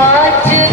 watch